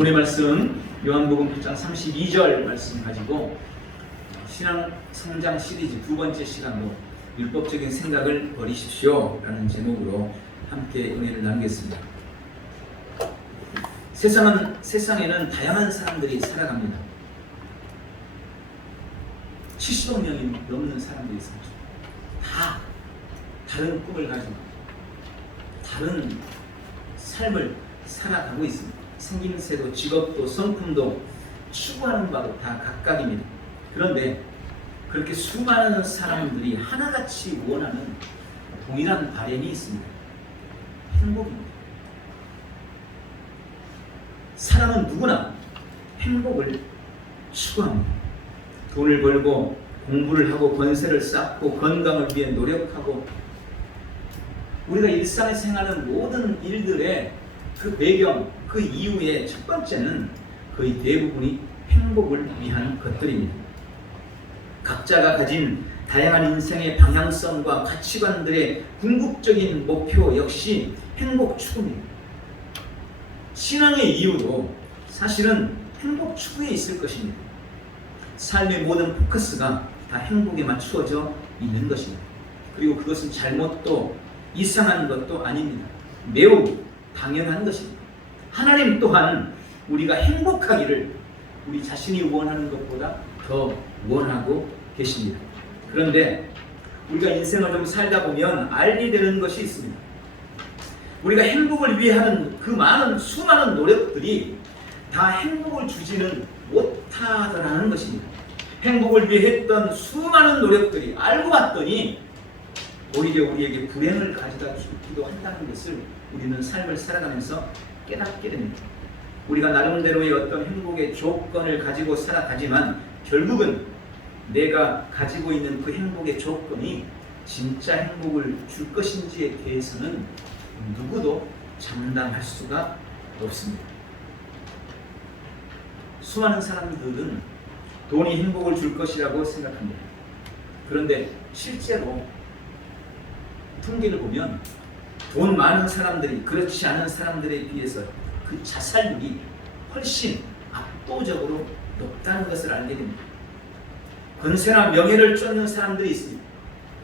오늘 말씀 요한복음 1장 32절 말씀 가지고 신앙 성장 시리즈 두 번째 시간으로 율법적인 생각을 버리십시오 라는 제목으로 함께 은혜를 나누겠습니다. 세상에는 다양한 사람들이 살아갑니다. 70억 명이 넘는 사람들이 살죠. 다 다른 꿈을 가지고 다른 삶을 살아가고 있습니다. 생김새도 직업도 성품도 추구하는 바도 다 각각입니다. 그런데 그렇게 수많은 사람들이 하나같이 원하는 동일한 바램이 있습니다. 행복입니다. 사람은 누구나 행복을 추구합니다. 돈을 벌고 공부를 하고 권세를 쌓고 건강을 위해 노력하고 우리가 일상에서 행하는 모든 일들의 그 배경, 그 이유의 첫 번째는 거의 대부분이 행복을 위한 것들입니다. 각자가 가진 다양한 인생의 방향성과 가치관들의 궁극적인 목표 역시 행복 추구입니다. 신앙의 이유도 사실은 행복 추구에 있을 것입니다. 삶의 모든 포커스가 다 행복에 맞추어져 있는 것입니다. 그리고 그것은 잘못도 이상한 것도 아닙니다. 매우 당연한 것입니다. 하나님 또한 우리가 행복하기를 우리 자신이 원하는 것보다 더 원하고 계십니다. 그런데 우리가 인생을 좀 살다 보면 알게 되는 것이 있습니다. 우리가 행복을 위해 하는 그 수많은 노력들이 다 행복을 주지는 못하더라는 것입니다. 행복을 위해 했던 수많은 노력들이 알고 봤더니 오히려 우리에게 불행을 가져다 주기도 한다는 것을 우리는 삶을 살아가면서 깨닫게 됩니다. 우리가 나름대로의 어떤 행복의 조건을 가지고 살아가지만 결국은 내가 가지고 있는 그 행복의 조건이 진짜 행복을 줄 것인지에 대해서는 누구도 장담할 수가 없습니다. 수많은 사람들은 돈이 행복을 줄 것이라고 생각합니다. 그런데 실제로 통계를 보면 돈 많은 사람들이 그렇지 않은 사람들에 비해서 그 자살률이 훨씬 압도적으로 높다는 것을 알게 됩니다. 권세나 명예를 쫓는 사람들이 있습니다.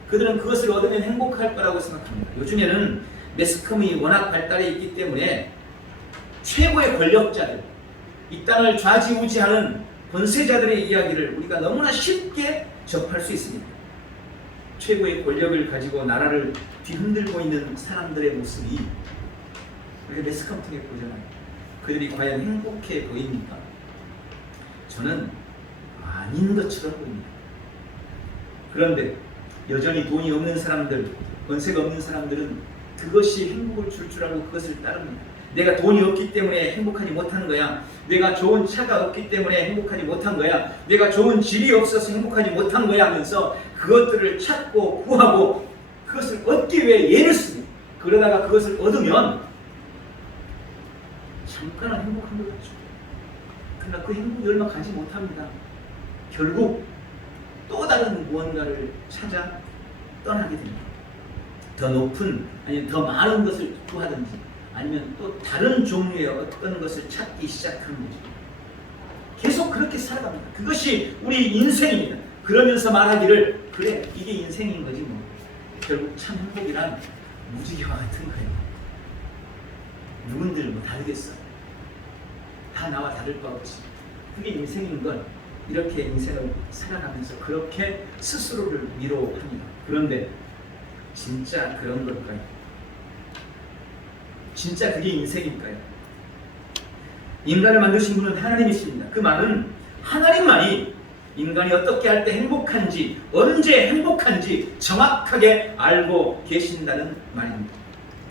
그들은 그것을 얻으면 행복할 거라고 생각합니다. 요즘에는 매스컴이 워낙 발달해 있기 때문에 최고의 권력자들, 이 땅을 좌지우지하는 권세자들의 이야기를 우리가 너무나 쉽게 접할 수 있습니다. 최고의 권력을 가지고 나라를 뒤흔들고 있는 사람들의 모습이 우리가 매스컴 통해 보잖아요. 그들이 과연 행복해 보입니까? 저는 아닌 것처럼 보입니다. 그런데 여전히 돈이 없는 사람들, 권세가 없는 사람들은 그것이 행복을 줄 알고 그것을 따릅니다. 내가 돈이 없기 때문에 행복하지 못한 거야. 내가 좋은 차가 없기 때문에 행복하지 못한 거야. 내가 좋은 집이 없어서 행복하지 못한 거야 하면서 그것들을 찾고 구하고 그것을 얻기 위해 애를 씁니다. 그러다가 그것을 얻으면 잠깐은 행복한 것 같죠. 그러나 그 행복이 얼마 가지 못합니다. 결국 또 다른 무언가를 찾아 떠나게 됩니다. 더 높은 아니면 더 많은 것을 구하든지 아니면 또 다른 종류의 어떤 것을 찾기 시작하는 거죠. 계속 그렇게 살아갑니다. 그것이 우리 인생입니다. 그러면서 말하기를 그래 이게 인생인 거지 뭐. 결국 참 행복이란 무지개와 같은 거예요. 누군들 뭐 다르겠어. 다 나와 다를 바 없지. 그게 인생인 걸 이렇게 인생을 살아가면서 그렇게 스스로를 위로합니다. 그런데 진짜 그런 걸까요? 진짜 그게 인생일까요? 인간을 만드신 분은 하나님이십니다. 그 말은 하나님만이 인간이 어떻게 할 때 행복한지 언제 행복한지 정확하게 알고 계신다는 말입니다.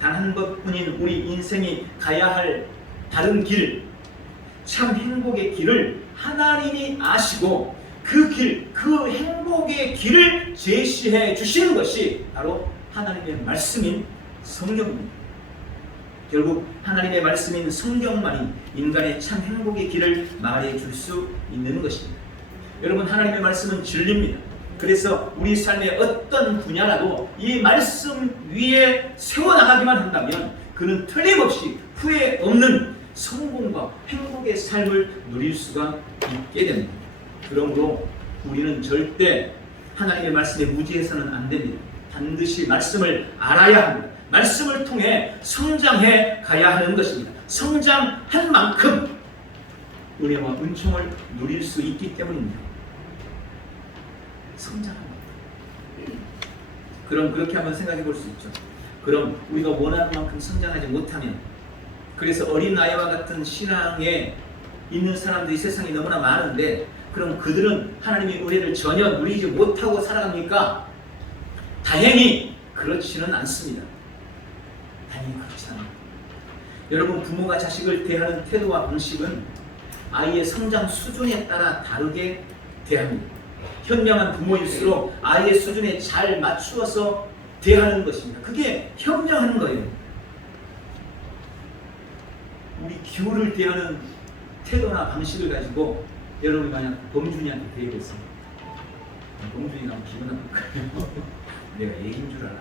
단 한 번뿐인 우리 인생이 가야 할 다른 길, 참 행복의 길을 하나님이 아시고 그 길, 그 행복의 길을 제시해 주시는 것이 바로 하나님의 말씀인 성경입니다. 결국 하나님의 말씀인 성경만이 인간의 참 행복의 길을 말해줄 수 있는 것입니다. 여러분, 하나님의 말씀은 진리입니다. 그래서 우리 삶의 어떤 분야라도 이 말씀 위에 세워나가기만 한다면 그는 틀림없이 후회 없는 성공과 행복의 삶을 누릴 수가 있게 됩니다. 그러므로 우리는 절대 하나님의 말씀에 무지해서는 안 됩니다. 반드시 말씀을 알아야 합니다. 말씀을 통해 성장해 가야 하는 것입니다. 성장한 만큼 은혜와 은총을 누릴 수 있기 때문입니다. 성장한 만큼. 그럼 그렇게 한번 생각해 볼 수 있죠. 그럼 우리가 원하는 만큼 성장하지 못하면, 그래서 어린아이와 같은 신앙에 있는 사람들이 세상에 너무나 많은데, 그럼 그들은 하나님의 은혜를 전혀 누리지 못하고 살아갑니까? 다행히 그렇지는 않습니다. 다행히 그렇지 않아요. 여러분, 부모가 자식을 대하는 태도와 방식은 아이의 성장 수준에 따라 다르게 대합니다. 현명한 부모일수록 아이의 수준에 잘 맞추어서 대하는 것입니다. 그게 현명한 거예요. 우리 기후를 대하는 태도나 방식을 가지고 여러분이 만약 범준이한테 대입했어요. 범준이 나면 기분 나쁠 거예요. 내가 얘기인 줄 알아.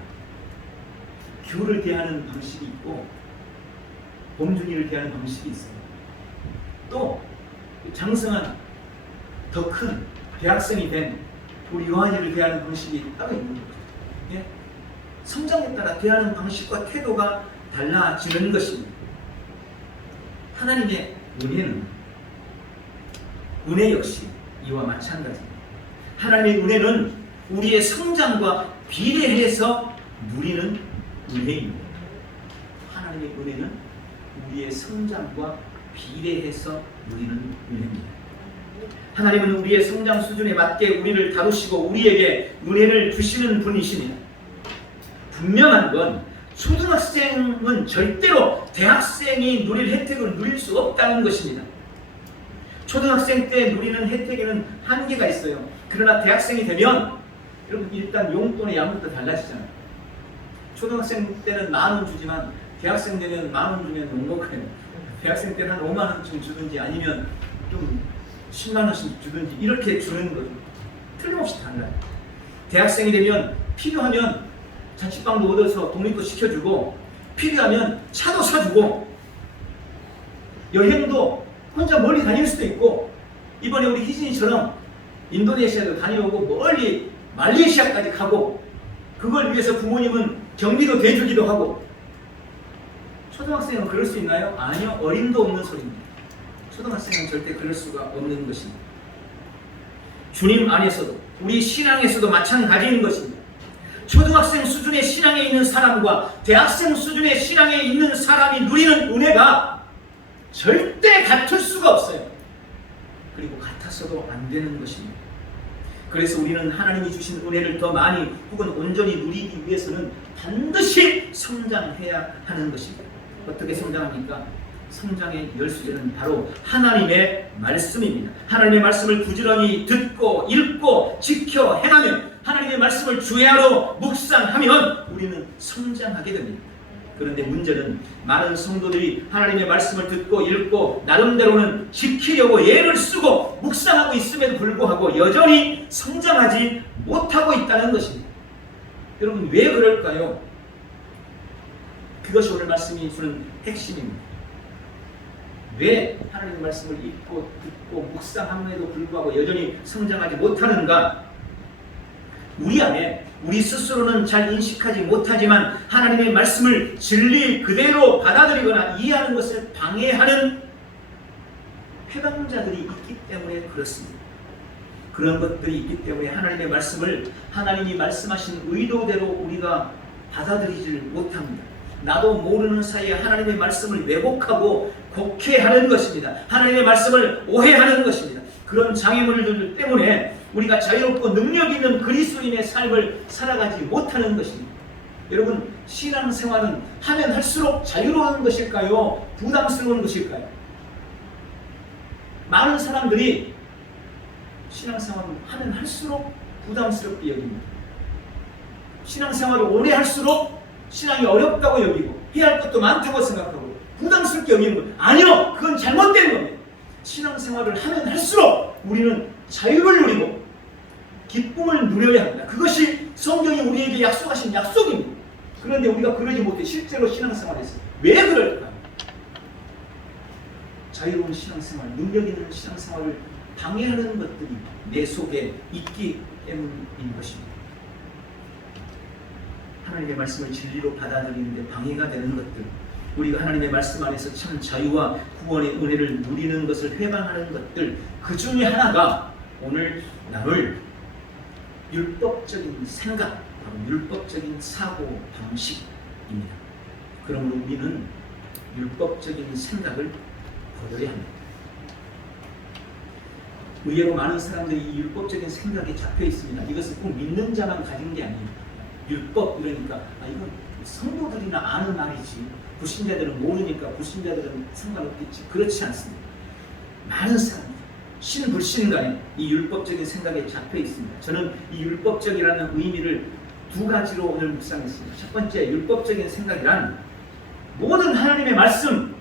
기후를 대하는 방식이 있고 범준이를 대하는 방식이 있어요. 또 장성한 더 큰 대학생이 된 우리 요한이를 대하는 방식이 따로 있는 거죠. 예? 성장에 따라 대하는 방식과 태도가 달라지는 것입니다. 하나님의 은혜 역시 이와 마찬가지입니다. 하나님의 은혜는 우리의 성장과 비례해서 누리는 은혜입니다. 하나님의 은혜는 우리의 성장과 비례해서 누리는 은혜입니다. 하나님은 우리의 성장 수준에 맞게 우리를 다루시고 우리에게 은혜를 주시는 분이십니다. 분명한 건 초등학생은 절대로 대학생이 누릴 혜택을 누릴 수 없다는 것입니다. 초등학생 때 누리는 혜택에는 한계가 있어요. 그러나 대학생이 되면 여러분 일단 용돈의 양부터 달라지잖아요. 초등학생 때는 10,000원 주지만 대학생 되면 10,000원 주면 넉넉해요. 대학생 때는 한 50,000원 주든지 아니면 좀 100,000원씩 주든지 이렇게 주는 거죠. 틀림없이 달라요. 대학생이 되면 필요하면 자취방도 얻어서 독립도 시켜주고 필요하면 차도 사주고 여행도 혼자 멀리 다닐 수도 있고 이번에 우리 희진이처럼 인도네시아도 다녀오고 멀리 말레이시아까지 가고 그걸 위해서 부모님은 경비도 대주기도 하고. 초등학생은 그럴 수 있나요? 아니요. 어림도 없는 소리입니다. 초등학생은 절대 그럴 수가 없는 것입니다. 주님 안에서도 우리 신앙에서도 마찬가지인 것입니다. 초등학생 수준의 신앙에 있는 사람과 대학생 수준의 신앙에 있는 사람이 누리는 은혜가 절대 같을 수가 없어요. 그리고 같아서도 안 되는 것입니다. 그래서 우리는 하나님이 주신 은혜를 더 많이 혹은 온전히 누리기 위해서는 반드시 성장해야 하는 것입니다. 어떻게 성장합니까? 성장의 열쇠는 바로 하나님의 말씀입니다. 하나님의 말씀을 부지런히 듣고 읽고 지켜 행하며 하나님의 말씀을 주야로 묵상하면 우리는 성장하게 됩니다. 그런데 문제는 많은 성도들이 하나님의 말씀을 듣고 읽고 나름대로는 지키려고 애를 쓰고 묵상하고 있음에도 불구하고 여전히 성장하지 못하고 있다는 것입니다. 여러분 왜 그럴까요? 그것이 오늘 말씀이 주는 핵심입니다. 왜 하나님의 말씀을 읽고 듣고 묵상함에도 불구하고 여전히 성장하지 못하는가? 우리 안에 우리 스스로는 잘 인식하지 못하지만 하나님의 말씀을 진리 그대로 받아들이거나 이해하는 것을 방해하는 회방자들이 있기 때문에 그렇습니다. 그런 것들이 있기 때문에 하나님의 말씀을 하나님이 말씀하신 의도대로 우리가 받아들이질 못합니다. 나도 모르는 사이에 하나님의 말씀을 왜곡하고 곡해하는 것입니다. 하나님의 말씀을 오해하는 것입니다. 그런 장애물들 때문에 우리가 자유롭고 능력 있는 그리스도인의 삶을 살아가지 못하는 것입니다. 여러분 신앙생활은 하면 할수록 자유로운 것일까요? 부담스러운 것일까요? 많은 사람들이 신앙생활을 하면 할수록 부담스럽게 여깁니다. 신앙생활을 오래 할수록 신앙이 어렵다고 여기고 해야 할 것도 많다고 생각하고 부담스럽게 여기는 거예요. 아니요! 그건 잘못된 겁니다. 신앙생활을 하면 할수록 우리는 자유를 누리고 기쁨을 누려야 합니다. 그것이 성경이 우리에게 약속하신 약속입니다. 그런데 우리가 그러지 못해 실제로 신앙생활을 했어요. 왜 그럴까요? 자유로운 신앙생활, 능력 있는 신앙생활을 방해하는 것들이 내 속에 있기 때문인 것입니다. 하나님의 말씀을 진리로 받아들이는데 방해가 되는 것들, 우리가 하나님의 말씀 안에서 참 자유와 구원의 은혜를 누리는 것을 회방하는 것들, 그 중에 하나가 오늘 나눌 율법적인 생각, 율법적인 사고 방식입니다. 그러므로 우리는 율법적인 생각을 버려야 합니다. 의외로 많은 사람들이 이 율법적인 생각에 잡혀 있습니다. 이것은 꼭 믿는 자만 가진 게 아니에요. 율법 이러니까 이건 성도들이나 아는 말이지, 불신자들은 모르니까 불신자들은 상관없겠지. 그렇지 않습니다. 많은 사람들, 신불신 간에 이 율법적인 생각에 잡혀 있습니다. 저는 이 율법적이라는 의미를 두 가지로 오늘 묵상했습니다. 첫 번째, 율법적인 생각이란 모든 하나님의 말씀,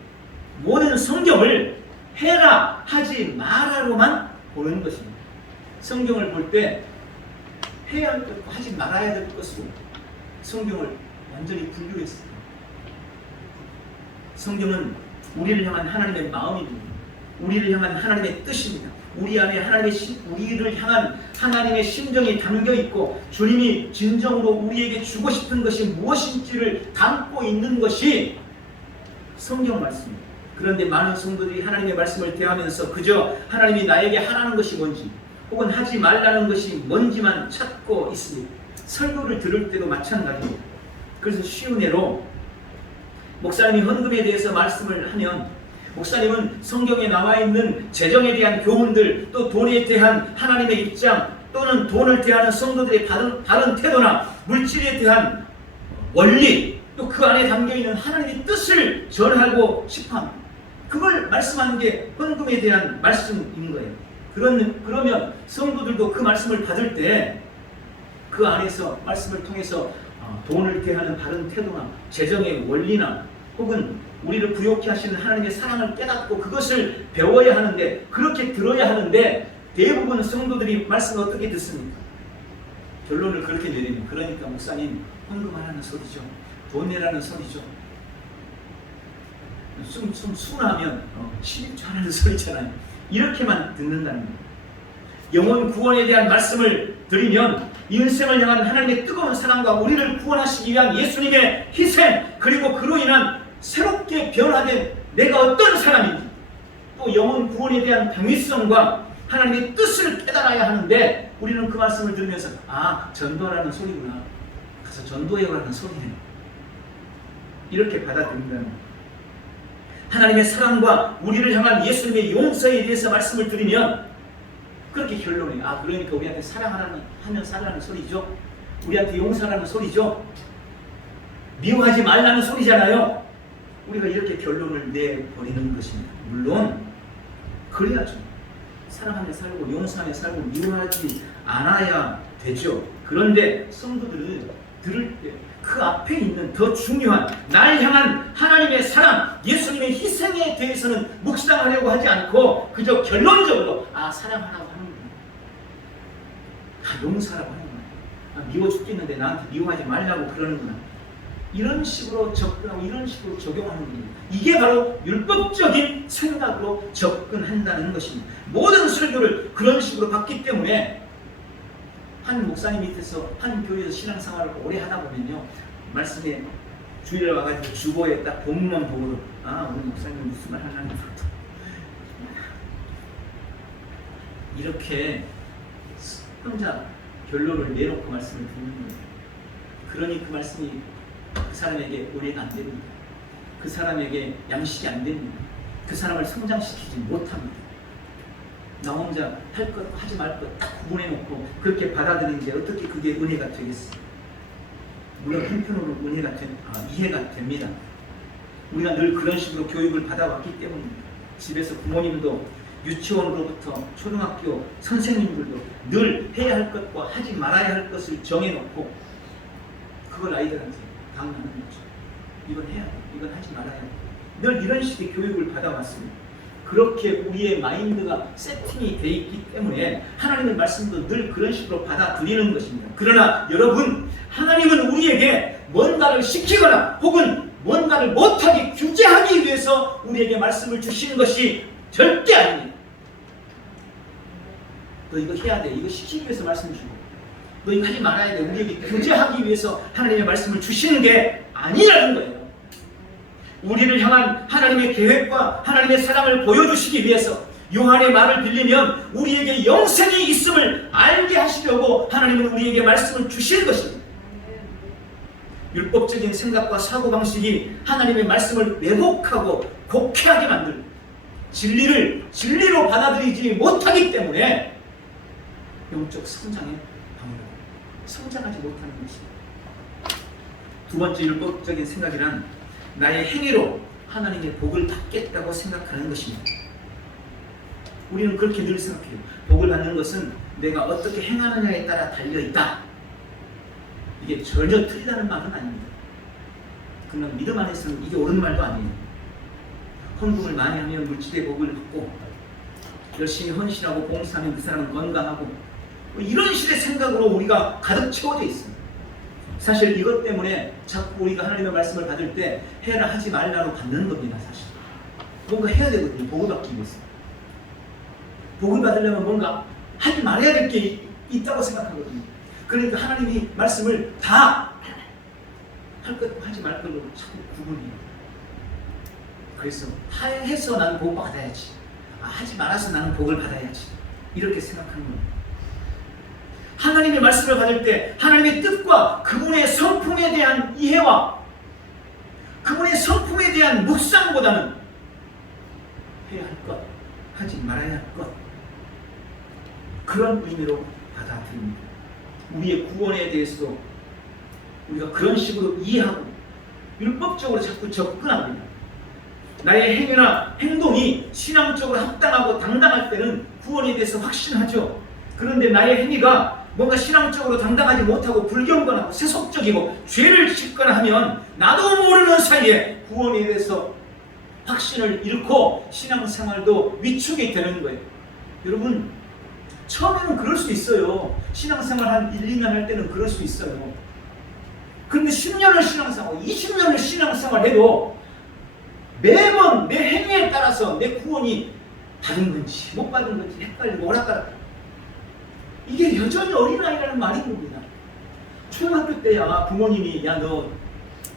모든 성경을 해라, 하지 마라로만 보는 것입니다. 성경을 볼 때 해야 할 것, 하지 말아야 될 것으로 성경을 완전히 분류했습니다. 성경은 우리를 향한 하나님의 마음입니다. 우리를 향한 하나님의 뜻입니다. 우리 안에 우리를 향한 하나님의 심정이 담겨 있고, 주님이 진정으로 우리에게 주고 싶은 것이 무엇인지를 담고 있는 것이 성경 말씀입니다. 그런데 많은 성도들이 하나님의 말씀을 대하면서 그저 하나님이 나에게 하라는 것이 뭔지, 혹은 하지 말라는 것이 뭔지만 찾고 있습니다. 설교를 들을 때도 마찬가지입니다. 그래서 쉬운 예로 목사님이 헌금에 대해서 말씀을 하면, 목사님은 성경에 나와 있는 재정에 대한 교훈들, 또 돈에 대한 하나님의 입장, 또는 돈을 대하는 성도들의 바른 태도나 물질에 대한 원리, 또 그 안에 담겨있는 하나님의 뜻을 전하고 싶어합니다. 그걸 말씀하는 게 헌금에 대한 말씀인 거예요. 그러면 성도들도 그 말씀을 받을 때 그 안에서 말씀을 통해서 돈을 대하는 바른 태도나 재정의 원리나 혹은 우리를 부욕케 하시는 하나님의 사랑을 깨닫고 그것을 배워야 하는데, 그렇게 들어야 하는데, 대부분 성도들이 말씀을 어떻게 듣습니까? 결론을 그렇게 내립니다. 그러니까 목사님 헌금하라는 소리죠. 돈 내라는 소리죠. 순하면 11조 하라는 소리잖아요. 이렇게만 듣는다는 거예요. 영혼 구원에 대한 말씀을 드리면 인생을 향한 하나님의 뜨거운 사랑과 우리를 구원하시기 위한 예수님의 희생, 그리고 그로 인한 새롭게 변화된 내가 어떤 사람인지, 또 영혼 구원에 대한 당위성과 하나님의 뜻을 깨달아야 하는데, 우리는 그 말씀을 들으면서 전도하라는 소리구나, 가서 전도해라는 소리네, 이렇게 받아들인다는 거예요. 하나님의 사랑과 우리를 향한 예수님의 용서에 대해서 말씀을 드리면 그렇게 결론이, 그러니까 우리한테 사랑하면 살라는 소리죠. 우리한테 용서하라는 소리죠. 미워하지 말라는 소리잖아요. 우리가 이렇게 결론을 내버리는 것입니다. 물론 그래야죠. 사랑하며 살고 용서하며 살고 미워하지 않아야 되죠. 그런데 성도들은 들을 때 그 앞에 있는 더 중요한 날 향한 하나님의 사랑, 예수님의 희생에 대해서는 묵상하려고 하지 않고 그저 결론적으로 사랑하라고 하는구나, 용서하라고 하는구나, 미워 죽겠는데 나한테 미워하지 말라고 그러는구나, 이런 식으로 접근하고 이런 식으로 적용하는 겁니다. 이게 바로 율법적인 생각으로 접근한다는 것입니다. 모든 설교를 그런 식으로 받기 때문에 한 목사님 밑에서 한 교회에서 신앙생활을 오래 하다 보면요, 말씀에 주일에 와가지고 주보에 딱 본문만 보고도 오늘 목사님 무슨 말 하려는 것도 이렇게 혼자 결론을 내놓고 말씀을 듣는 거예요. 그러니 그 말씀이 그 사람에게 은혜가 안 됩니다. 그 사람에게 양식이 안 됩니다. 그 사람을 성장시키지 못합니다. 나 혼자 할 것, 하지 말 것 딱 구분해놓고 그렇게 받아들이는데 어떻게 그게 은혜가 되겠어요? 물론 한편으로 은혜가 이해가 됩니다. 우리가 늘 그런 식으로 교육을 받아왔기 때문입니다. 집에서 부모님도 유치원으로부터 초등학교 선생님들도 늘 해야 할 것과 하지 말아야 할 것을 정해놓고 그걸 아이들한테 강요하는 거죠. 이건 해야 돼, 이건 하지 말아야 돼. 늘 이런 식의 교육을 받아왔습니다. 그렇게 우리의 마인드가 세팅이 돼 있기 때문에 하나님의 말씀도 늘 그런 식으로 받아들이는 것입니다. 그러나 여러분, 하나님은 우리에게 뭔가를 시키거나 혹은 뭔가를 못하게 규제하기 위해서 우리에게 말씀을 주시는 것이 절대 아닙니다. 너 이거 해야 돼. 이거 시키기 위해서 말씀을 주고 너 이거 하지 말아야 돼. 우리에게 규제하기 위해서 하나님의 말씀을 주시는 게 아니라는 거예요. 우리를 향한 하나님의 계획과 하나님의 사랑을 보여주시기 위해서 요한의 말을 빌리면 우리에게 영생이 있음을 알게 하시려고 하나님은 우리에게 말씀을 주시는 것입니다. 율법적인 생각과 사고방식이 하나님의 말씀을 왜곡하고 곡해하게 만들고 진리를 진리로 받아들이지 못하기 때문에 영적 성장에 방해가 성장하지 못하는 것입니다. 두 번째 율법적인 생각이란 나의 행위로 하나님의 복을 받겠다고 생각하는 것입니다. 우리는 그렇게 늘 생각해요. 복을 받는 것은 내가 어떻게 행하느냐에 따라 달려있다. 이게 전혀 틀리다는 말은 아닙니다. 그러나 믿음 안에서는 이게 옳은 말도 아니에요. 헌금을 많이 하면 물질의 복을 받고 열심히 헌신하고 봉사하면 그 사람은 건강하고 이런 식의 생각으로 우리가 가득 채워져 있습니다. 사실 이것 때문에 자꾸 우리가 하나님의 말씀을 받을 때 해라 하지 말라로 받는 겁니다. 사실 뭔가 해야 되거든요. 복을 받기 위해서. 복을 받으려면 뭔가 하지 말아야 될 게 있다고 생각하거든요. 그러니까 하나님이 말씀을 다 할 것 하지 말 걸로 자꾸 구분해요. 그래서 해서 나는 복 받아야지. 하지 말아서 나는 복을 받아야지. 이렇게 생각하는 겁니다. 하나님의 말씀을 받을 때 하나님의 뜻과 그분의 성품에 대한 이해와 그분의 성품에 대한 묵상보다는 해야 할 것, 하지 말아야 할 것, 그런 의미로 받아들입니다. 우리의 구원에 대해서도 우리가 그런 식으로 이해하고 율법적으로 자꾸 접근합니다. 나의 행위나 행동이 신앙적으로 합당하고 당당할 때는 구원에 대해서 확신하죠. 그런데 나의 행위가 뭔가 신앙적으로 당당하지 못하고 불경건하고 세속적이고 죄를 짓거나 하면 나도 모르는 사이에 구원에 대해서 확신을 잃고 신앙생활도 위축이 되는 거예요. 여러분 처음에는 그럴 수 있어요. 신앙생활 한 1, 2년 할 때는 그럴 수 있어요. 그런데 10년을 신앙생활, 20년을 신앙생활 해도 매번 내 행위에 따라서 내 구원이 받은 건지 못 받은 건지 헷갈리고 오락가락. 이게 여전히 어린아이라는 말인 겁니다. 초등학교 때야 부모님이 야 너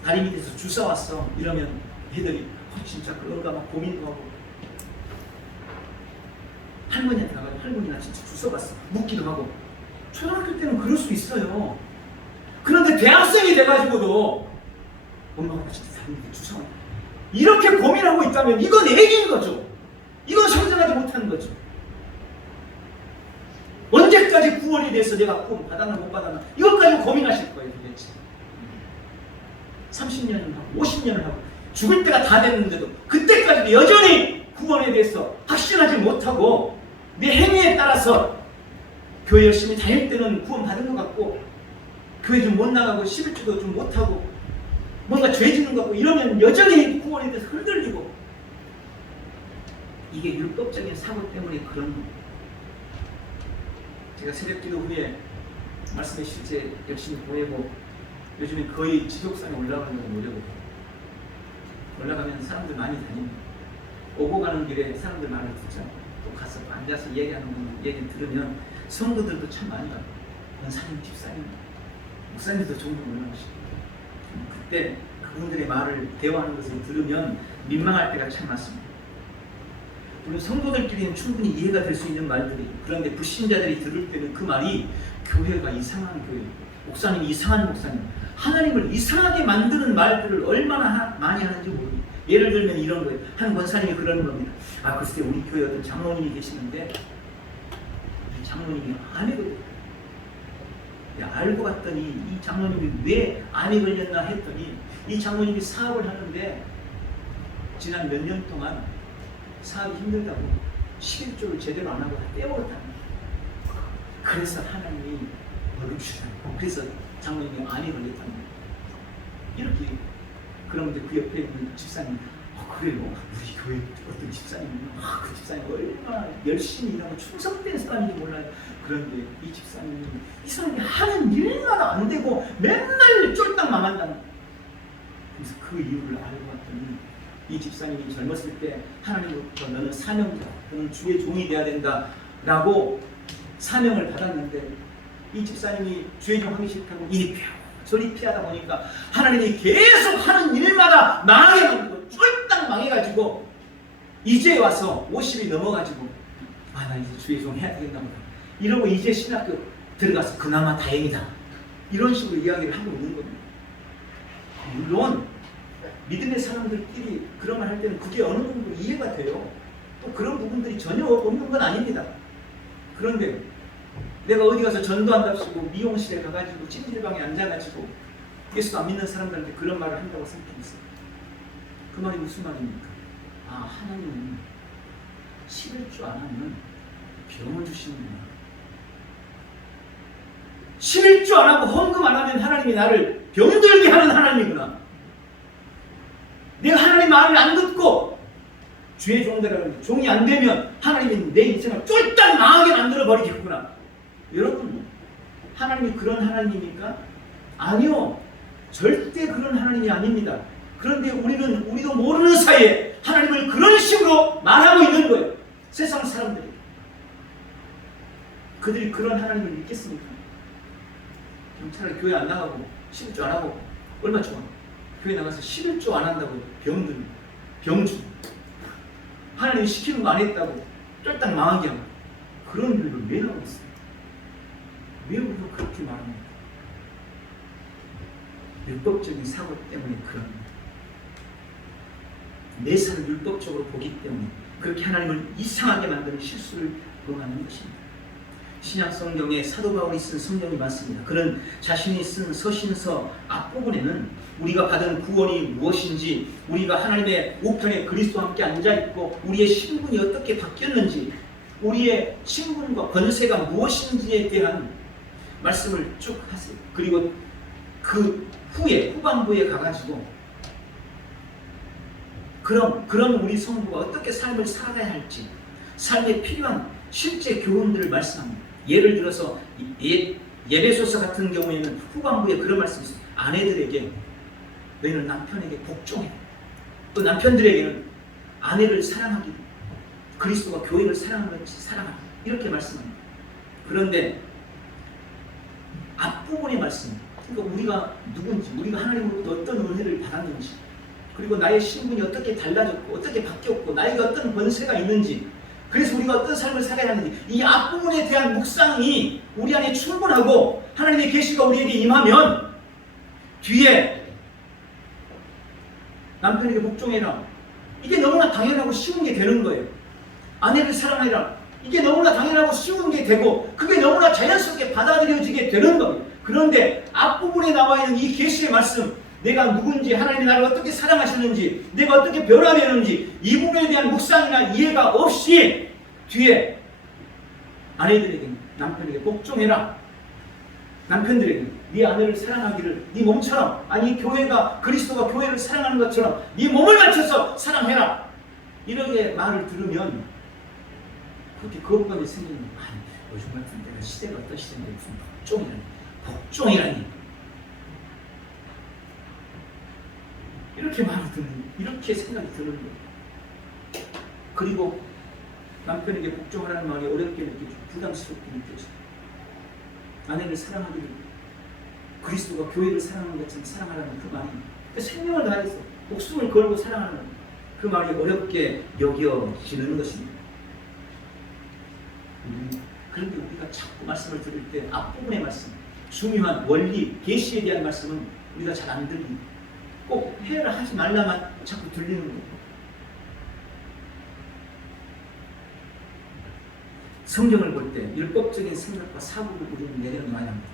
다리 밑에서 주사 왔어 이러면 애들이 진짜 그런가 막 고민도 하고 할머니한테 가가지고 할머니 나 진짜 주사 왔어 묻기도 하고. 초등학교 때는 그럴 수 있어요. 그런데 대학생이 돼가지고도 엄마가 진짜 다리 밑에 주사 왔어 이렇게 고민하고 있다면 이건 애기인 거죠. 이건 성장하지 못하는 거죠. 언제까지 구원에 대해서 내가 구원 받았나 못 받았나 이것까지 고민하실 거예요. 도대체 30년을 하고 50년을 하고 죽을 때가 다 됐는데도 그때까지도 여전히 구원에 대해서 확신하지 못하고 내 행위에 따라서 교회 열심히 다닐 때는 구원 받은 것 같고 교회 좀 못 나가고 11주도 좀 못하고 뭔가 죄 짓는 것 같고 이러면 여전히 구원에 대해서 흔들리고 이게 율법적인 사고 때문에 그런 겁니다. 제가 새벽기도 후에 말씀에 실제 열심히 보내고 요즘에 거의 지독산에 올라가려고 노력을 해요. 올라가면 사람들 많이 다닙니다. 오고 가는 길에 사람들 말을 듣죠. 또 가서 앉아서 얘기하는 얘기 들으면 성도들도 참 많이 가요. 권사님, 집사님, 목사님도 종종 올라가시고 그때 그분들의 말을 대화하는 것을 들으면 민망할 때가 참 많습니다. 물론 성도들끼리는 충분히 이해가 될 수 있는 말들이 그런데 불신자들이 들을 때는 그 말이 교회가 이상한 교회, 목사님이 이상한 목사님, 하나님을 이상하게 만드는 말들을 얼마나 많이 하는지 모릅니다. 예를 들면 이런 거예요. 한 권사님이 그러는 겁니다. 글쎄 우리 교회 어떤 장로님이 계시는데 장로님이 암에 걸렸다. 알고 봤더니 이 장로님이 왜 암에 걸렸나 했더니 이 장로님이 사업을 하는데 지난 몇 년 동안 사업이 힘들다고 11조를 제대로 안 하고 다 떼어버렸다는 거예요. 그래서 하나님이 벌을 주시는 거예요. 그래서 장로님이 암에 걸렸다는 거예요. 이렇게 그런데 그 옆에 있는 집사님 그래요. 우리 교회 어떤 집사님은 그 집사님 얼마나 열심히 일하고 충성된 사람인지 몰라요. 그런데 이 집사님은 이 사람이 하는 일마다 안 되고 맨날 쫄딱 망한다는 거예요. 그래서 그 이유를 알고 봤더니 이 집사님이 젊었을 때 하나님으로부터 너는 사명자, 너는 주의 종이 되어야 된다라고 사명을 받았는데 이 집사님이 주의 종 하기 싫다고 이리 피하고 저리 피하다 보니까 하나님이 계속 하는 일마다 망하게 만들고 쫄딱 망해가지고 이제 와서 50이 넘어가지고 나 이제 주의 종 해야 되겠나 보다 이러고 이제 신학교 들어가서 그나마 다행이다 이런 식으로 이야기를 하고 있는 겁니다. 물론 믿음의 사람들끼리 그런 말 할 때는 그게 어느 정도 이해가 돼요. 또 그런 부분들이 전혀 없는 건 아닙니다. 그런데 내가 어디 가서 전도한답시고 미용실에 가가지고 찜질방에 앉아가지고 예수 안 믿는 사람들한테 그런 말을 한다고 생각했어요. 그 말이 무슨 말입니까? 하나님은 11주 안 하면 병을 주시는구나. 11주 안 하고 헌금 안 하면 하나님이 나를 병들게 하는 하나님이구나. 내가 하나님 말을 안 듣고 주의 종대라는 종이 안 되면 하나님이 내 인생을 쫄딱 망하게 만들어 버리겠구나. 여러분, 하나님이 그런 하나님입니까? 아니요. 절대 그런 하나님이 아닙니다. 그런데 우리도 모르는 사이에 하나님을 그런 식으로 말하고 있는 거예요. 세상 사람들이. 그들이 그런 하나님을 믿겠습니까? 차라리 교회 안 나가고 11조 안 하고 얼마 좋아. 교회 나가서 11조 안 한다고 병주. 하나님이 시키는 거 안 했다고 쫄딱 망하게 하고 그런 일을 왜 나오고 있어요? 왜 우리가 그렇게 말합니까? 율법적인 사고 때문에 그런 내 삶을 율법적으로 보기 때문에 그렇게 하나님을 이상하게 만드는 실수를 범하는 것입니다. 신약 성경에 사도 바울이 쓴 성경이 많습니다. 그는 자신이 쓴 서신서 앞부분에는 우리가 받은 구원이 무엇인지, 우리가 하나님의 우편에 그리스도와 함께 앉아있고 우리의 신분이 어떻게 바뀌었는지, 우리의 신분과 권세가 무엇인지에 대한 말씀을 쭉 하세요. 그리고 그 후반부에 가가지고 그런 우리 성도가 어떻게 삶을 살아가야 할지, 삶에 필요한 실제 교훈들을 말씀합니다. 예를 들어서 예배소서 같은 경우에는 후반부에 그런 말씀이 있어요. 아내들에게 너희는 남편에게 복종해. 또 남편들에게는 아내를 사랑하기, 그리스도가 교회를 사랑하는 것이 사랑하기, 이렇게 말씀합니다. 그런데 앞부분의 말씀, 그러니까 우리가 누군지, 우리가 하나님으로부터 어떤 은혜를 받았는지, 그리고 나의 신분이 어떻게 달라졌고 어떻게 바뀌었고 나에게 어떤 권세가 있는지, 그래서 우리가 어떤 삶을 살아야 하는지, 이 앞부분에 대한 묵상이 우리 안에 충분하고 하나님의 계시가 우리에게 임하면 뒤에 남편에게 복종해라, 이게 너무나 당연하고 쉬운 게 되는 거예요. 아내를 사랑해라, 이게 너무나 당연하고 쉬운 게 되고 그게 너무나 자연스럽게 받아들여지게 되는 겁니다. 그런데 앞부분에 나와 있는 이 계시의 말씀, 내가 누군지, 하나님이 나를 어떻게 사랑하시는지, 내가 어떻게 변화되는지, 이 부분에 대한 묵상이나 이해가 없이 뒤에 아내들에게, 남편에게 복종해라, 남편들에게 네 아내를 사랑하기를 네 몸처럼, 아니 교회가 그리스도가 교회를 사랑하는 것처럼 네 몸을 바쳐서 사랑해라, 이렇게 말을 들으면 그렇게 거부감이 생기는 거예요. 아니 요즘 같은 때가 시대가 어떤 시대인데 무슨 복종이라니 이렇게 말을 듣는, 이렇게 생각이 드는 거예요. 그리고 남편에게 복종하라는 말이 어렵게 느껴지고 부담스럽게 느껴져요. 아내를 사랑하기를 그리스도가 교회를 사랑하는 것처럼 사랑하라는 그 말이, 생명을 다해서 목숨을 걸고 사랑하는 그 말이 어렵게 여겨지는 것입니다. 그런데 우리가 자꾸 말씀을 들을 때 앞부분의 말씀, 중요한 원리, 계시에 대한 말씀은 우리가 잘 안 들립니다. 꼭 해를 하지 말라만 자꾸 들리는 거예요. 성경을 볼 때 율법적인 생각과 사고를 우리는 내려놔야 합니다.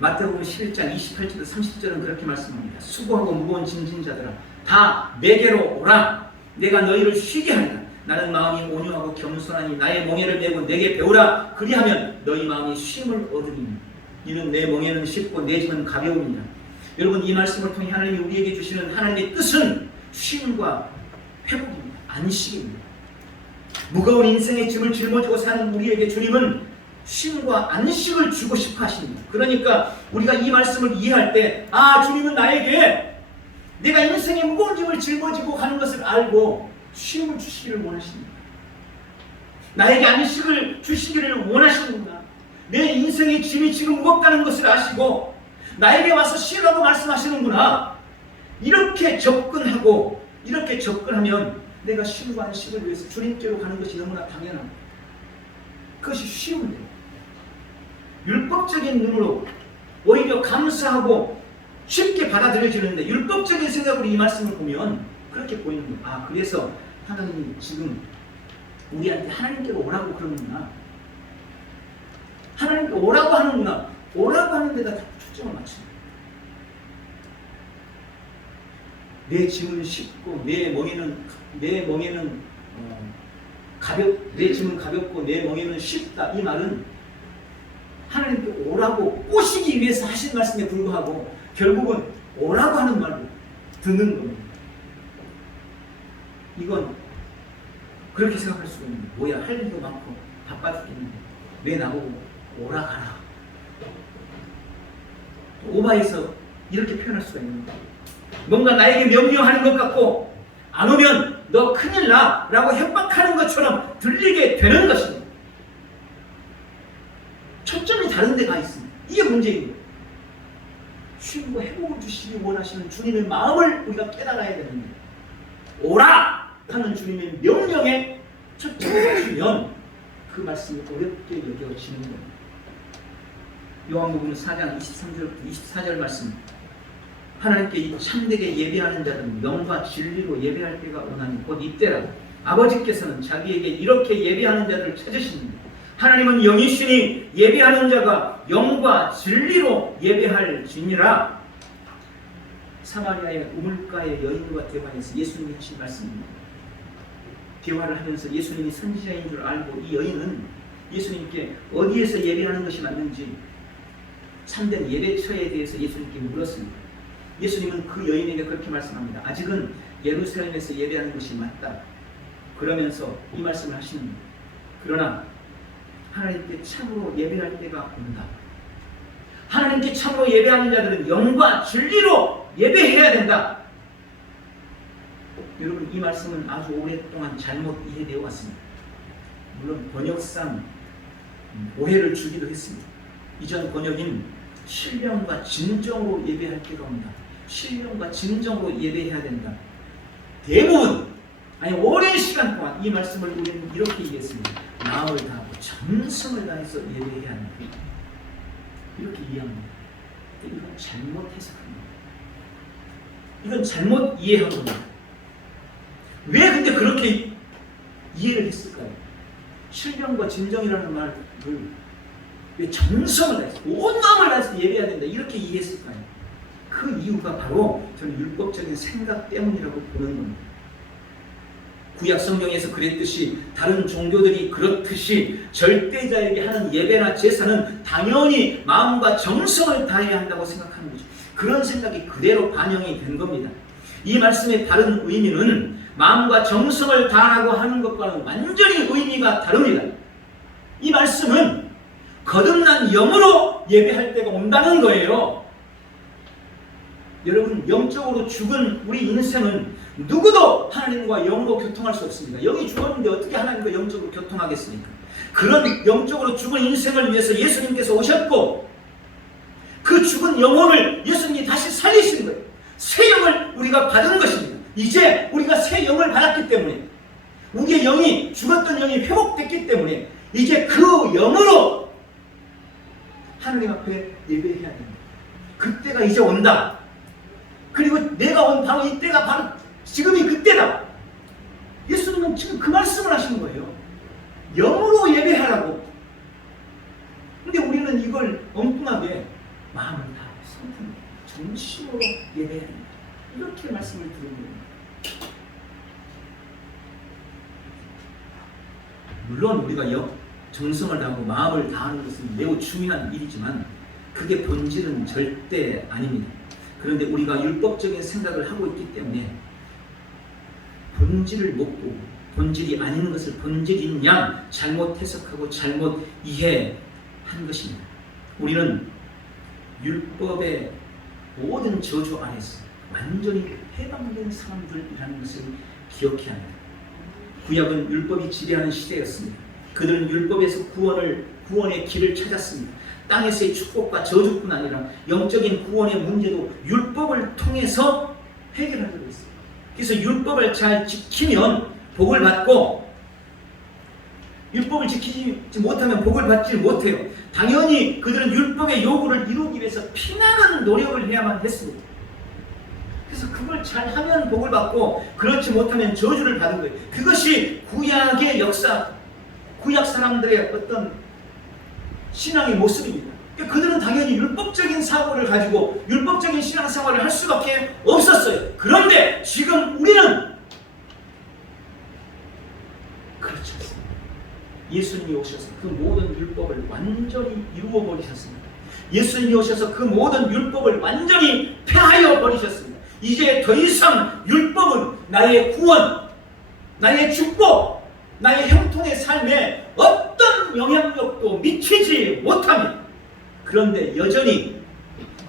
마태복음 11장 28절부터 30절은 그렇게 말씀합니다. 수고하고 무거운 짐진 자들아 다 내게로 오라. 내가 너희를 쉬게 하리라. 나는 마음이 온유하고 겸손하니 나의 멍에를 메고 내게 배우라. 그리하면 너희 마음이 쉼을 얻으리니 이는 내 멍에는 쉽고 내 짐은 가벼움이니라. 여러분, 이 말씀을 통해 하나님이 우리에게 주시는 하나님의 뜻은 쉼과 회복입니다. 안식입니다. 무거운 인생의 짐을 짊어지고 사는 우리에게 주님은 쉼과 안식을 주고 싶어 하십니다. 그러니까 우리가 이 말씀을 이해할 때, 주님은 나에게 내가 인생의 무거운 짐을 짊어지고 가는 것을 알고 쉼을 주시기를 원하십니다. 나에게 안식을 주시기를 원하시는구나. 내 인생의 짐이 지금 무겁다는 것을 아시고 나에게 와서 쉬라고 말씀하시는구나. 이렇게 접근하고 이렇게 접근하면 내가 쉼과 안식을 위해서 주님께로 가는 것이 너무나 당연합니다. 그것이 쉬운데 율법적인 눈으로 오히려 감사하고 쉽게 받아들여지는데 율법적인 생각으로 이 말씀을 보면 그렇게 보이는 거예요. 아, 그래서 하나님이 지금 우리한테 하나님께로 오라고 그러는구나. 하나님께 오라고 하는구나. 오라고 하는 데다 초점을 맞춥니다. 내 짐은 쉽고 내 멍에는 내 짐은 가볍고 내 멍에는 쉽다. 이 말은 하나님께 오라고 꼬시기 위해서 하신 말씀에 불구하고 결국은 오라고 하는 말을 듣는 겁니다. 이건 그렇게 생각할 수가 있는 거예요. 뭐야, 할 일도 많고 바빠 죽겠는데 왜 나보고 오라 가라. 오바해서 이렇게 표현할 수가 있는 거예요. 뭔가 나에게 명령하는 것 같고 안 오면 너 큰일 나 라고 협박하는 것처럼 들리게 되는 것입니다. 초점이 다른 데 가 있습니다. 이게 문제인 거예요. 쉼과 회복을 주시기 원하시는 주님의 마음을 우리가 깨달아야 되는데 오라 하는 주님의 명령에 초점을 맞추면 그 말씀이 어렵게 여겨지는 겁니다. 요한복음 4장 23절부터 24절 말씀, 하나님께 참되게 예배하는 자들은 영과 진리로 예배할 때가 오나니 곧 이때라. 아버지께서는 자기에게 이렇게 예배하는 자들을 찾으십니다. 하나님은 영이시니 예배하는 자가 영과 진리로 예배할지니라. 사마리아의 우물가의 여인과 대화에서 예수님이 하신 말씀입니다. 대화를 하면서 예수님이 선지자인 줄 알고 이 여인은 예수님께 어디에서 예배하는 것이 맞는지 참된 예배처에 대해서 예수님께 물었습니다. 예수님은 그 여인에게 그렇게 말씀합니다. 아직은 예루살렘에서 예배하는 것이 맞다. 그러면서 이 말씀을 하십니다. 그러나 하나님께 참으로 예배할 때가 온다. 하나님께 참으로 예배하는 자들은 영과 진리로 예배해야 된다. 여러분, 이 말씀은 아주 오랫동안 잘못 이해되어 왔습니다. 물론 번역상 오해를 주기도 했습니다. 이전 번역인 신령과 진정으로 예배할 때가 온다. 신령과 진정으로 예배해야 된다. 대부분, 아니 오랜 시간 동안 이 말씀을 우리는 이렇게 이해했습니다. 마음을 다하고 정성을 다해서 예배해야 한다. 이렇게 이해합니다. 이건 잘못 해석합니다. 이건 잘못 이해한 겁니다. 왜 근데 그렇게 이해를 했을까요? 신령과 진정이라는 말을 왜 정성을 다해서 온 마음을 다해서 예배해야 된다 이렇게 이해했을까요? 그 이유가 바로 저는 율법적인 생각 때문이라고 보는 겁니다. 구약 성경에서 그랬듯이 다른 종교들이 그렇듯이 절대자에게 하는 예배나 제사는 당연히 마음과 정성을 다해야 한다고 생각하는 거죠. 그런 생각이 그대로 반영이 된 겁니다. 이 말씀의 다른 의미는 마음과 정성을 다하라고 하는 것과는 완전히 의미가 다릅니다. 이 말씀은 거듭난 영으로 예배할 때가 온다는 거예요. 여러분, 영적으로 죽은 우리 인생은 누구도 하나님과 영으로 교통할 수 없습니다. 영이 죽었는데 어떻게 하나님과 영적으로 교통하겠습니까? 그런 영적으로 죽은 인생을 위해서 예수님께서 오셨고 그 죽은 영혼을 예수님이 다시 살리신 거예요. 새 영을 우리가 받은 것입니다. 이제 우리가 새 영을 받았기 때문에 우리의 영이 죽었던 영이 회복됐기 때문에 이제 그 영으로 하나님 앞에 예배해야 됩니다. 그때가 이제 온다. 그리고 내가 온 바로 이때가 바로 지금이 그때다. 예수님은 지금 그 말씀을 하시는 거예요. 영으로 예배하라고. 근데 우리는 이걸 엉뚱하게 마음을 다하고 성품, 정신으로 예배해야 된다. 이렇게 말씀을 드린 겁니다. 물론 우리가 정성을 다하고 마음을 다하는 것은 매우 중요한 일이지만 그게 본질은 절대 아닙니다. 그런데 우리가 율법적인 생각을 하고 있기 때문에 본질을 못 보고 본질이 아닌 것을 본질인 양 잘못 해석하고 잘못 이해한 것입니다. 우리는 율법의 모든 저주 아래서 완전히 해방된 사람들이라는 것을 기억해야 합니다. 구약은 율법이 지배하는 시대였습니다. 그들은 율법에서 구원의 길을 찾았습니다. 땅에서의 축복과 저주뿐 아니라 영적인 구원의 문제도 율법을 통해서 해결하려고 했어요. 그래서 율법을 잘 지키면 복을 받고, 율법을 지키지 못하면 복을 받지 못해요. 당연히 그들은 율법의 요구를 이루기 위해서 피나는 노력을 해야만 했습니다. 그래서 그걸 잘하면 복을 받고 그렇지 못하면 저주를 받은 거예요. 그것이 구약의 역사, 구약 사람들의 어떤 신앙의 모습입니다. 그들은 당연히 율법적인 사고를 가지고 율법적인 신앙생활을 할 수밖에 없었어요. 그런데 지금 우리는 그렇지 않습니다. 예수님이 오셔서 그 모든 율법을 완전히 이루어 버리셨습니다. 예수님이 오셔서 그 모든 율법을 완전히 폐하여 버리셨습니다. 이제 더 이상 율법은 나의 구원, 나의 축복, 나의 형통의 삶에 어떤 영향력도 미치지 못합니다. 그런데 여전히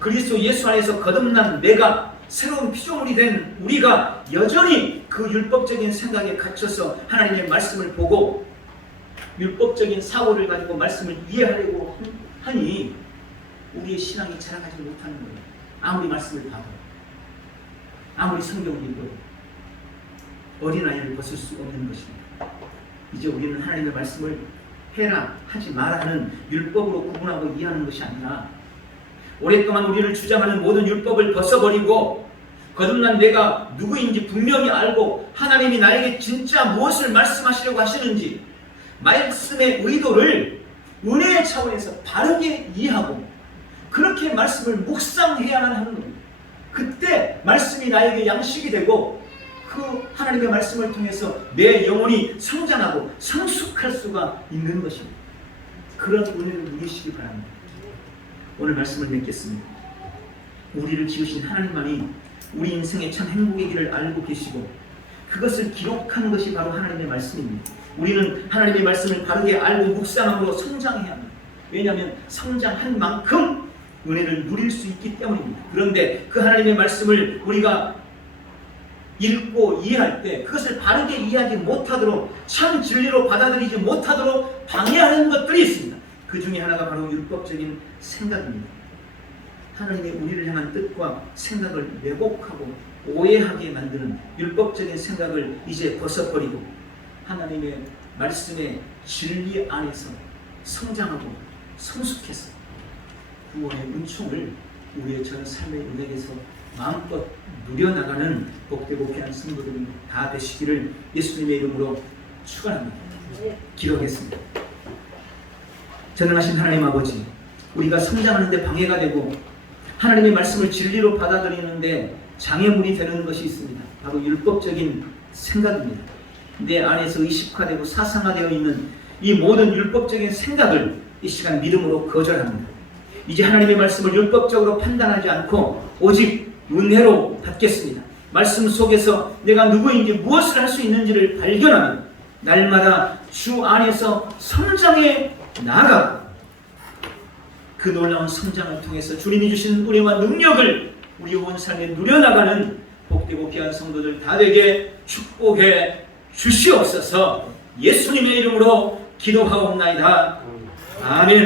그리스도 예수 안에서 거듭난 내가, 새로운 피조물이 된 우리가 여전히 그 율법적인 생각에 갇혀서 하나님의 말씀을 보고 율법적인 사고를 가지고 말씀을 이해하려고 하니 우리의 신앙이 자라가지 못하는 거예요. 아무리 말씀을 봐도, 아무리 성경을 읽어도 어린아이를 벗을 수 없는 것입니다. 이제 우리는 하나님의 말씀을 해라, 하지 마라 하는 율법으로 구분하고 이해하는 것이 아니라 오랫동안 우리를 주장하는 모든 율법을 벗어버리고 거듭난 내가 누구인지 분명히 알고 하나님이 나에게 진짜 무엇을 말씀하시려고 하시는지 말씀의 의도를 은혜의 차원에서 바르게 이해하고 그렇게 말씀을 묵상해야만 하는 겁니다. 그때 말씀이 나에게 양식이 되고 그 하나님의 말씀을 통해서 내 영혼이 성장하고 성숙할 수가 있는 것입니다. 그런 은혜를 누리시기 바랍니다. 오늘 말씀을 맺겠습니다. 우리를 지으신 하나님만이 우리 인생의 참 행복의 길을 알고 계시고 그것을 기록한 것이 바로 하나님의 말씀입니다. 우리는 하나님의 말씀을 바르게 알고 묵상함으로 성장해야 합니다. 왜냐하면 성장한 만큼 은혜를 누릴 수 있기 때문입니다. 그런데 그 하나님의 말씀을 우리가 읽고 이해할 때 그것을 바르게 이해하지 못하도록, 참 진리로 받아들이지 못하도록 방해하는 것들이 있습니다. 그 중에 하나가 바로 율법적인 생각입니다. 하나님의 우리를 향한 뜻과 생각을 왜곡하고 오해하게 만드는 율법적인 생각을 이제 벗어버리고 하나님의 말씀의 진리 안에서 성장하고 성숙해서 구원의 은총을 우리의 전 삶의 은혜에서 마음껏 누려나가는 복되고 귀한 성도들이 다 되시기를 예수님의 이름으로 축원합니다. 기도하겠습니다. 전능하신 하나님 아버지, 우리가 성장하는 데 방해가 되고 하나님의 말씀을 진리로 받아들이는데 장애물이 되는 것이 있습니다. 바로 율법적인 생각입니다. 내 안에서 의식화되고 사상화되어 있는 이 모든 율법적인 생각을 이 시간 믿음으로 거절합니다. 이제 하나님의 말씀을 율법적으로 판단하지 않고 오직 은혜로 받겠습니다. 말씀 속에서 내가 누구인지 무엇을 할 수 있는지를 발견하며 날마다 주 안에서 성장해 나아가고 그 놀라운 성장을 통해서 주님이 주신 은혜와 능력을 우리 온 삶에 누려나가는 복되고 귀한 성도들 다 되게 축복해 주시옵소서. 예수님의 이름으로 기도하옵나이다. 아멘.